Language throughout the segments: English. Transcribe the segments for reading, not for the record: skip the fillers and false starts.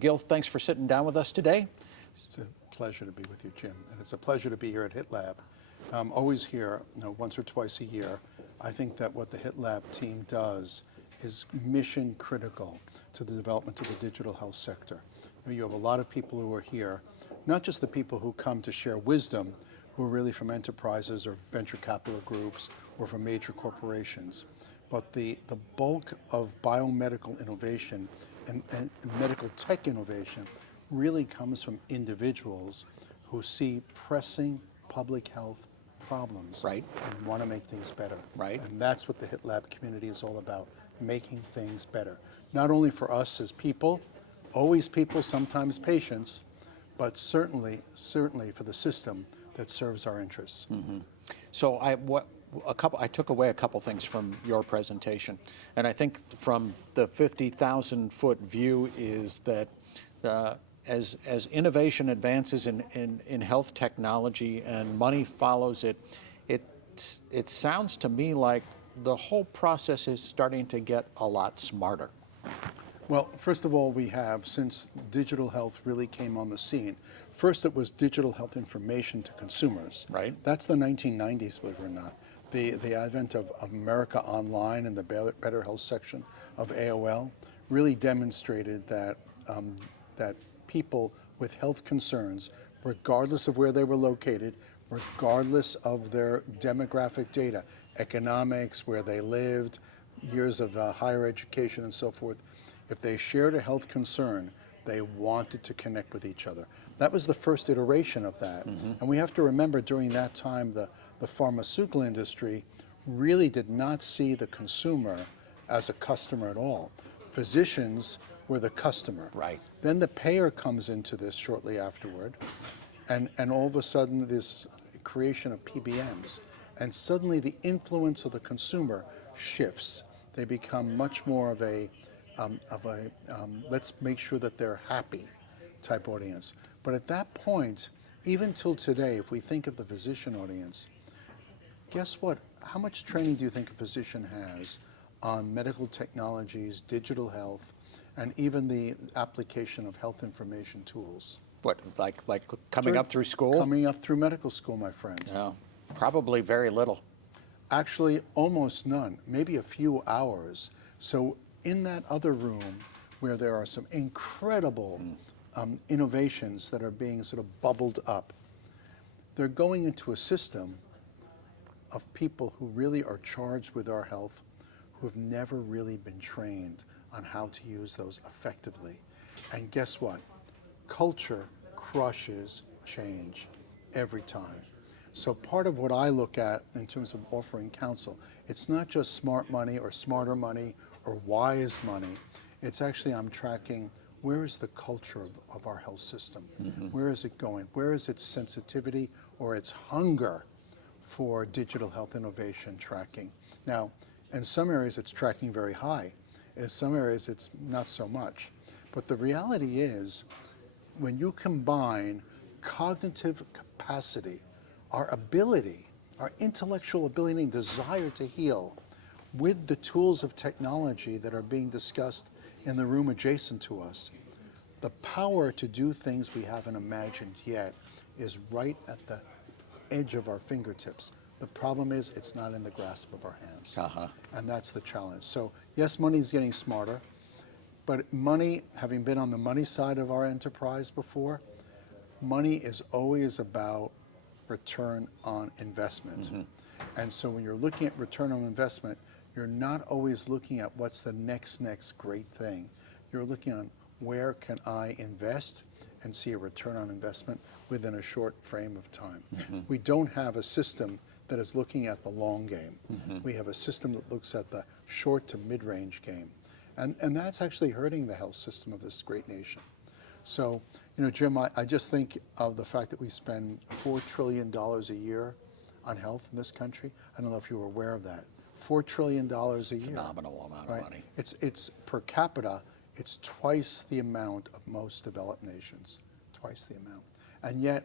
Gil, thanks for sitting down with us today. It's a pleasure to be with you, Jim, and it's a pleasure to be here at HITLAB. I'm always here, once or twice a year. I think that what the HITLAB team does is mission critical to the development of the digital health sector. You have a lot of people who are here, not just the people who come to share wisdom, who are really from enterprises or venture capital groups or from major corporations, but the bulk of biomedical innovation and medical tech innovation really comes from individuals who see pressing public health problems, right, and want to make things better. Right. And that's what the HITLAB community is all about, making things better. Not only for us as people, always people, sometimes patients, but certainly for the system that serves our interests. Mm-hmm. So I took away a couple things from your presentation, and I think from the 50,000-foot view is that as innovation advances in health technology and money follows it, it sounds to me like the whole process is starting to get a lot smarter. Well, first of all, we have, since digital health really came on the scene, first it was digital health information to consumers. Right. That's the 1990s, believe it or not. The advent of America Online and the Better Health section of AOL really demonstrated that that people with health concerns, regardless of where they were located, regardless of their demographic data, economics, where they lived, years of higher education and so forth, if they shared a health concern, they wanted to connect with each other. That was the first iteration of that. Mm-hmm. And we have to remember during that time, the pharmaceutical industry really did not see the consumer as a customer at all. Physicians were the customer. Right. Then the payer comes into this shortly afterward, and all of a sudden this creation of PBMs, and suddenly the influence of the consumer shifts. They become much more of a let's make sure that they're happy type audience. But at that point, even till today, if we think of the physician audience, guess what? How much training do you think a physician has on medical technologies, digital health, and even the application of health information tools? What, like coming up through school? Coming up through medical school, my friend. No, probably very little. Actually, almost none, maybe a few hours. So in that other room where there are some incredible innovations that are being sort of bubbled up, they're going into a system of people who really are charged with our health, who have never really been trained on how to use those effectively. And guess what? Culture crushes change every time. So part of what I look at in terms of offering counsel, it's not just smart money or smarter money or wise money. It's actually I'm tracking where is the culture of our health system? Mm-hmm. Where is it going? Where is its sensitivity or its hunger for digital health innovation tracking? Now, in some areas it's tracking very high. In some areas it's not so much. But the reality is, when you combine cognitive capacity, our ability, our intellectual ability and desire to heal with the tools of technology that are being discussed in the room adjacent to us, the power to do things we haven't imagined yet is right at the edge of our fingertips. The problem is it's not in the grasp of our hands. Uh-huh. And that's the challenge. So yes, money is getting smarter, but money, having been on the money side of our enterprise before, money is always about return on investment. Mm-hmm. And so when you're looking at return on investment, you're not always looking at what's the next great thing. You're looking on where can I invest and see a return on investment within a short frame of time. Mm-hmm. We don't have a system that is looking at the long game. Mm-hmm. We have a system that looks at the short to mid-range game. And that's actually hurting the health system of this great nation. So, Jim, I just think of the fact that we spend $4 trillion a year on health in this country. I don't know if you were aware of that. $4 trillion a year. Phenomenal amount of money. It's per capita, it's twice the amount of most developed nations, twice the amount. And yet,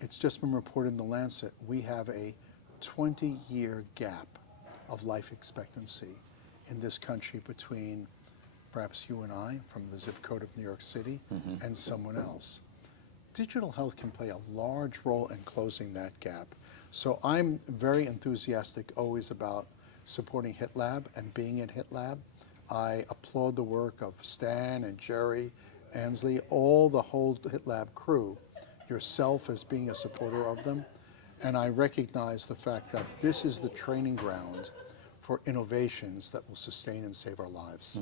it's just been reported in the Lancet, we have a 20-year gap of life expectancy in this country between perhaps you and I from the zip code of New York City, and someone else. Digital health can play a large role in closing that gap. So I'm very enthusiastic always about supporting HITLAB and being in HITLAB. I applaud the work of Stan and Jerry, Ansley, all the whole HITLAB crew, yourself as being a supporter of them. And I recognize the fact that this is the training ground for innovations that will sustain and save our lives.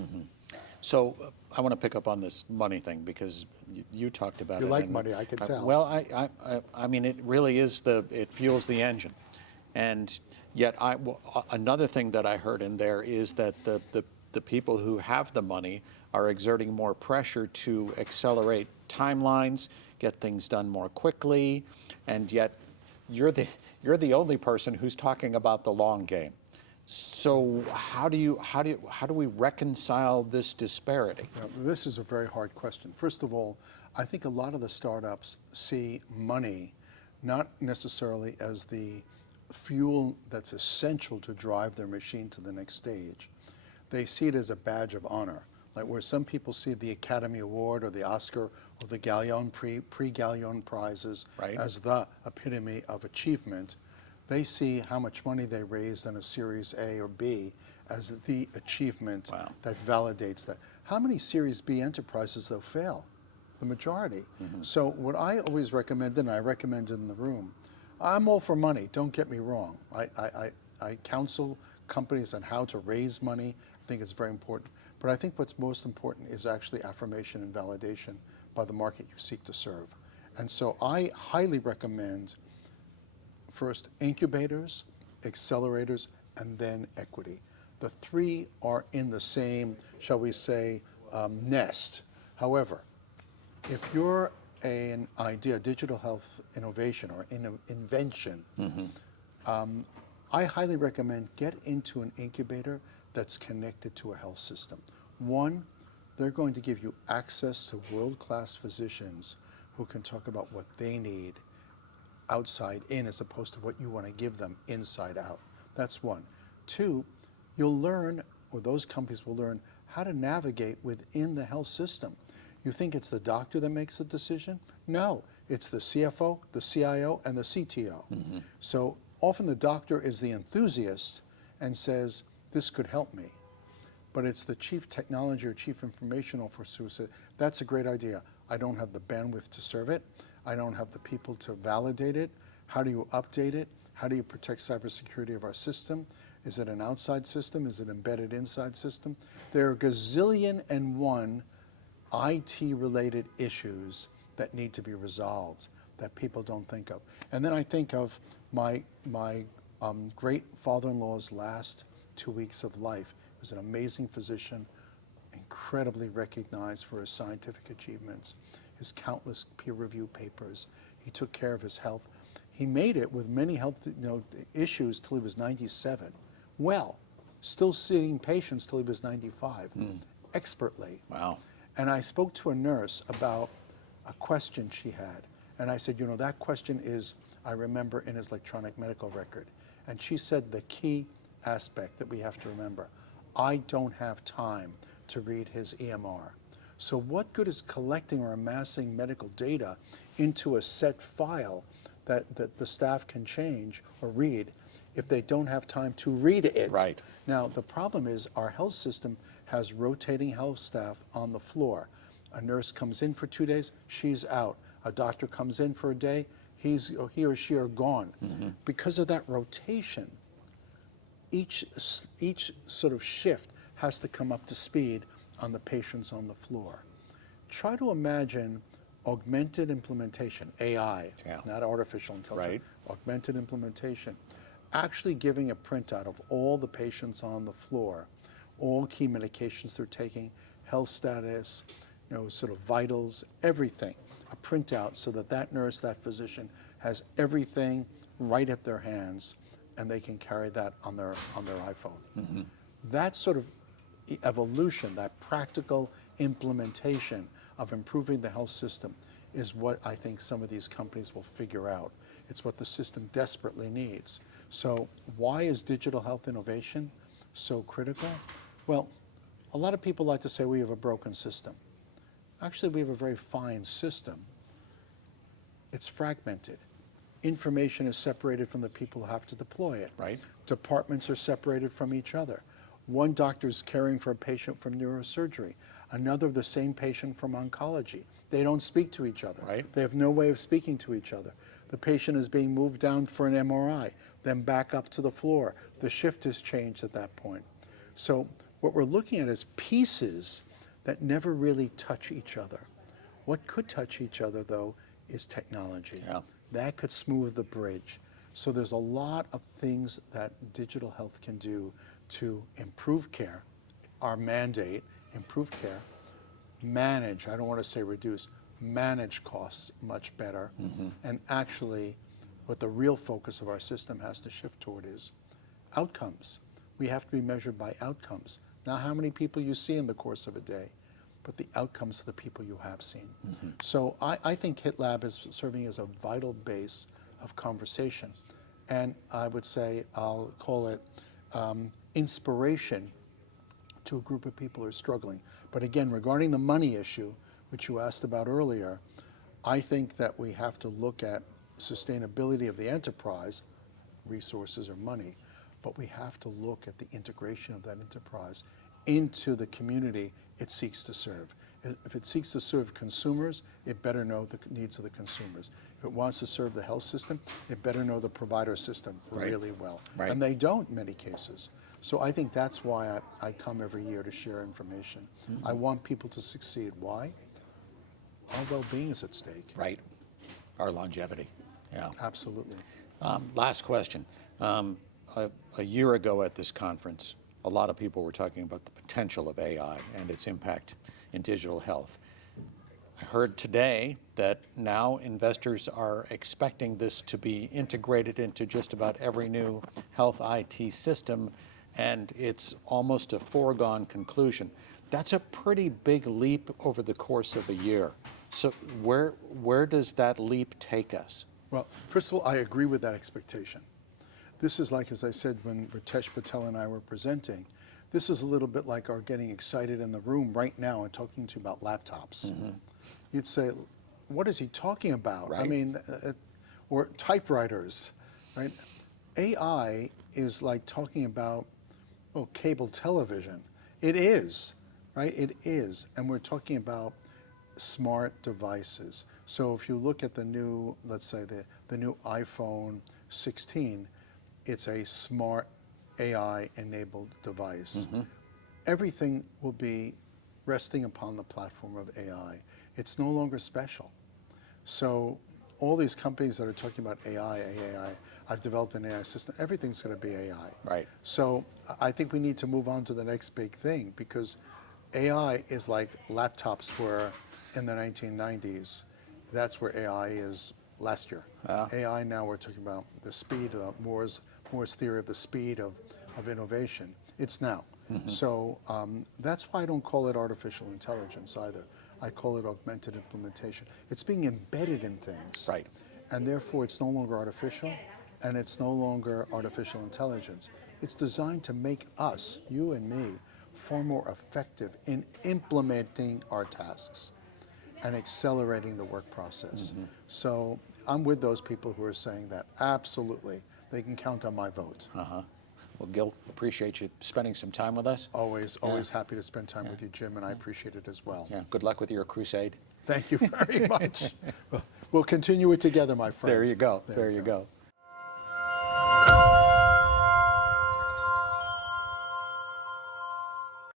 So I want to pick up on this money thing because you talked about You it. like and, money, I can tell. Well, I mean, it really is it fuels the engine. And yet another thing that I heard in there is that the people who have the money are exerting more pressure to accelerate timelines, get things done more quickly, and yet you're the only person who's talking about the long game. So how do we reconcile this disparity? You know, this is a very hard question. First of all, I think a lot of the startups see money not necessarily as the fuel that's essential to drive their machine to the next stage. They see it as a badge of honor, like where some people see the Academy Award or the Oscar or the Gallion pre-Gallion prizes Right. as the epitome of achievement. They see how much money they raised in a Series A or B as the achievement Wow. that validates that. How many Series B enterprises, though, fail? The majority. So what I always recommend, and I recommend in the room, I'm all for money, don't get me wrong. I counsel companies on how to raise money. I think it's very important. But I think what's most important is actually affirmation and validation by the market you seek to serve. And so I highly recommend first incubators, accelerators, and then equity. The three are in the same, shall we say, nest. However, if you're an idea, digital health innovation or invention, I highly recommend get into an incubator that's connected to a health system. One, they're going to give you access to world-class physicians who can talk about what they need outside in as opposed to what you want to give them inside out. That's one. Two, you'll learn, or those companies will learn, how to navigate within the health system. You think it's the doctor that makes the decision? No, it's the CFO, the CIO, and the CTO. So often the doctor is the enthusiast and says, this could help me. But it's the chief technology or chief information officer who says, that's a great idea. I don't have the bandwidth to serve it. I don't have the people to validate it. How do you update it? How do you protect cybersecurity of our system? Is it an outside system? Is it embedded inside system? There are gazillion and one IT-related issues that need to be resolved that people don't think of. And then I think of my great father-in-law's last 2 weeks of life. He was an amazing physician, incredibly recognized for his scientific achievements, his countless peer-reviewed papers. He took care of his health. He made it with many health issues till he was 97. Well, still seeing patients till he was 95, expertly. Wow. And I spoke to a nurse about a question she had. And I said, you know, that question is, I remember, in his electronic medical record. And she said the key aspect that we have to remember, I don't have time to read his EMR. So what good is collecting or amassing medical data into a set file that the staff can change or read if they don't have time to read it? Right. Now, the problem is our health system has rotating health staff on the floor. A nurse comes in for 2 days, she's out. A doctor comes in for a day, he or she are gone. Because of that rotation, each sort of shift has to come up to speed on the patients on the floor. Try to imagine augmented implementation, AI, not artificial intelligence, augmented implementation, actually giving a printout of all the patients on the floor, all key medications they're taking, health status, sort of vitals, everything, a printout so that that nurse, that physician has everything right at their hands and they can carry that on their iPhone. That sort of evolution, that practical implementation of improving the health system is what I think some of these companies will figure out. It's what the system desperately needs. So why is digital health innovation so critical? Well, A lot of people like to say we have a broken system. Actually, we have a very fine system. It's fragmented. Information is separated from the people who have to deploy it. Right. Departments are separated from each other. One doctor is caring for a patient from neurosurgery, another the same patient from oncology. They don't speak to each other. Right. They have no way of speaking to each other. The patient is being moved down for an MRI, then back up to the floor. The shift is changed at that point. So what we're looking at is pieces that never really touch each other. What could touch each other, though, is technology. Yeah. That could smooth the bridge. So there's a lot of things that digital health can do to improve care. Our mandate, improve care, manage, I don't want to say reduce, manage costs much better. And actually, what the real focus of our system has to shift toward is outcomes. We have to be measured by outcomes. Not how many people you see in the course of a day, but the outcomes of the people you have seen. So I think HITLAB is serving as a vital base of conversation. And I would say, I'll call it inspiration to a group of people who are struggling. But again, regarding the money issue, which you asked about earlier, I think that we have to look at sustainability of the enterprise, resources or money, but we have to look at the integration of that enterprise into the community it seeks to serve. If it seeks to serve consumers, it better know the needs of the consumers. If it wants to serve the health system, it better know the provider system really well. Right. And they don't in many cases. So I think that's why I come every year to share information. I want people to succeed. Why? Our well-being is at stake. Right. Our longevity. Yeah. Absolutely. Last question. A year ago at this conference, a lot of people were talking about the potential of AI and its impact in digital health. I heard today that now investors are expecting this to be integrated into just about every new health IT system, and it's almost a foregone conclusion. That's a pretty big leap over the course of a year. So where does that leap take us? Well, first of all, I agree with that expectation. This is like, as I said, when Ritesh Patel and I were presenting, this is a little bit like our getting excited in the room right now and talking to you about laptops. You'd say, what is he talking about? Right. I mean, or typewriters, right? AI is like talking about, cable television. It is, right? It is. And we're talking about smart devices. So if you look at the new, let's say the new iPhone 16, it's a smart AI-enabled device. Everything will be resting upon the platform of AI. It's no longer special. So all these companies that are talking about AI, I've developed an AI system, everything's going to be AI. Right. So I think we need to move on to the next big thing, because AI is like laptops were in the 1990s. That's where AI is last year. AI now, we're talking about the speed, Moore's theory of the speed of innovation. It's now. So that's why I don't call it artificial intelligence either. I call it augmented implementation. It's being embedded in things. Right. And therefore it's no longer artificial, and it's no longer artificial intelligence. It's designed to make us, you and me, far more effective in implementing our tasks and accelerating the work process. So I'm with those people who are saying that absolutely, they can count on my vote. Well, Gil, appreciate you spending some time with us. Always happy to spend time with you, Jim, and I appreciate it as well. Yeah, good luck with your crusade. Thank you very much. We'll continue it together, my friend. There you go. There you go.